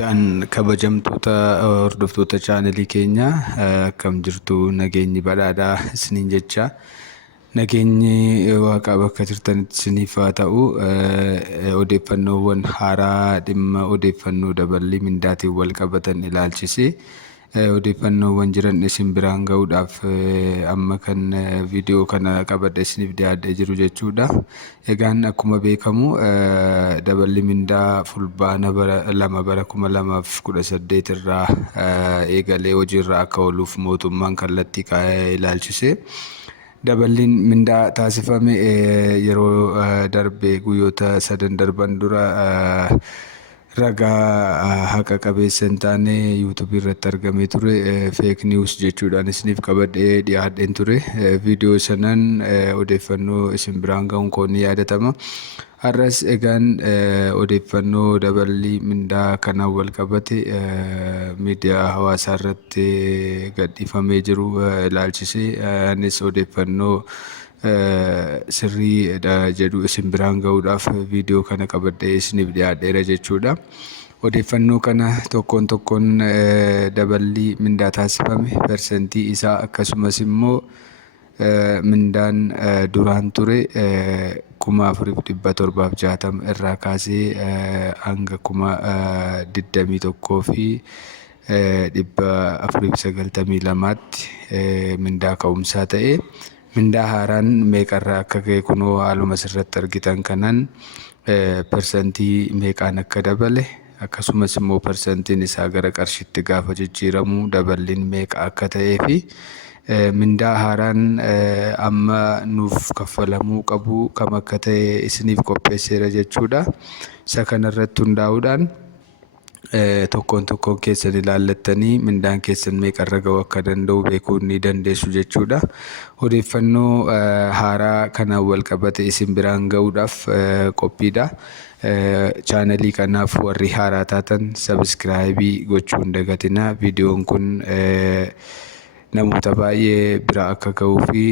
Egaan kabajamtoota hordoftoota chaanalii keenyaa akkam jirtu nageenyi badhaadhaa isiniin jecha. Nageenyi Waaqaa bakka jirtanitti isiniif haa ta'u. Odeeffannoowwan haaraa dhimma odeeffannoo daballii mindaatiin wal qabatan ilaalchisee odeeffannoowwan jiran isin biraan ga'uudhaaf amma kan viidiyoo kana qabadhe isiniif dhiyaadhee jiru jechuudha. Egaan akkuma beekamu daballi mindaa fulbaana bara 2018 irraa eegalee hojiirra akka ooluuf mootummaan kallattii kaa'ee ilaalchisee daballiin mindaa taasifame yeroo darbe guyyoota 3 darban dura ragaa haqa qabeessa hin taane yuutuubii irratti argamee ture feek niwus jechuudhaan isiniif qabadhee dhiyaadheen ture. Viidiyoo sanaan odeeffannoo isin biraan ga'uun koo ni yaadatama. Har'as egaan odeeffannoo daballii mindaa kanaan wal qabate miidiyaa hawaasaa irratti gadhiifamee jiru ilaalchisee anis odeeffannoo sirriidha jedhu isin biraan ga'uudhaaf viidiyoo kana qabadhee isiniif dhiyaadheera jechuudha. Odeeffannoo kana tokkoon daballii mindaa taasifame persentii isaa akkasumas immoo mindaan duraan ture 4,760 irraa kaasee hanga 21,492tti mindaa ka'umsaa ta'ee mindaa haaraan meeqarraa akka ka'e kunoo haaluma asirratti argitan kanaan persentii meeqaan akka dabale akkasumas immoo persentiin isaa gara qarshiitti gaafa jijjiiramu daballiin meeqa akka ta'ee fi mindaa haaraan amma nuuf kaffalamuu qabu kam akka ta'e isiniif qopheesseera jechuudha. Isa kanarratti hundaa'uudhaan tokkoon keessan ilaallattanii mindaan keessan meeqarra ga'uu akka danda'u beekuu ni dandeessu jechuudha. Odeeffannoo haaraa kanaan wal qabate isin biraan ga'uudhaaf qophiidha. Chaanalii kanaaf warri haaraa taatan sabiskiraayibii gochuu hin dagatinaa. Viidiyoon kun namoota baay'ee bira akka ga'uu fi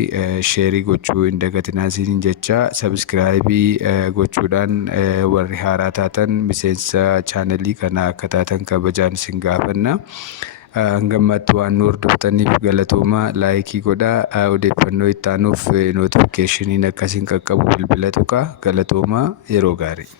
sheerii gochuu hin dagatinaa isiniin jecha. Sabiskiraayibii gochuudhaan warri haaraa taatan miseensa chaanalii kanaa akka taatan kabajaan isin gaafanna. Hangammaatti waan nu hordoftaniif galatoomaa. Laayikii godhaa. Odeeffannoo itti aanuuf nootifikeeshiniin akkasiin qaqqabu bilbila tuqaa. Galatoomaa. Yeroo gaarii.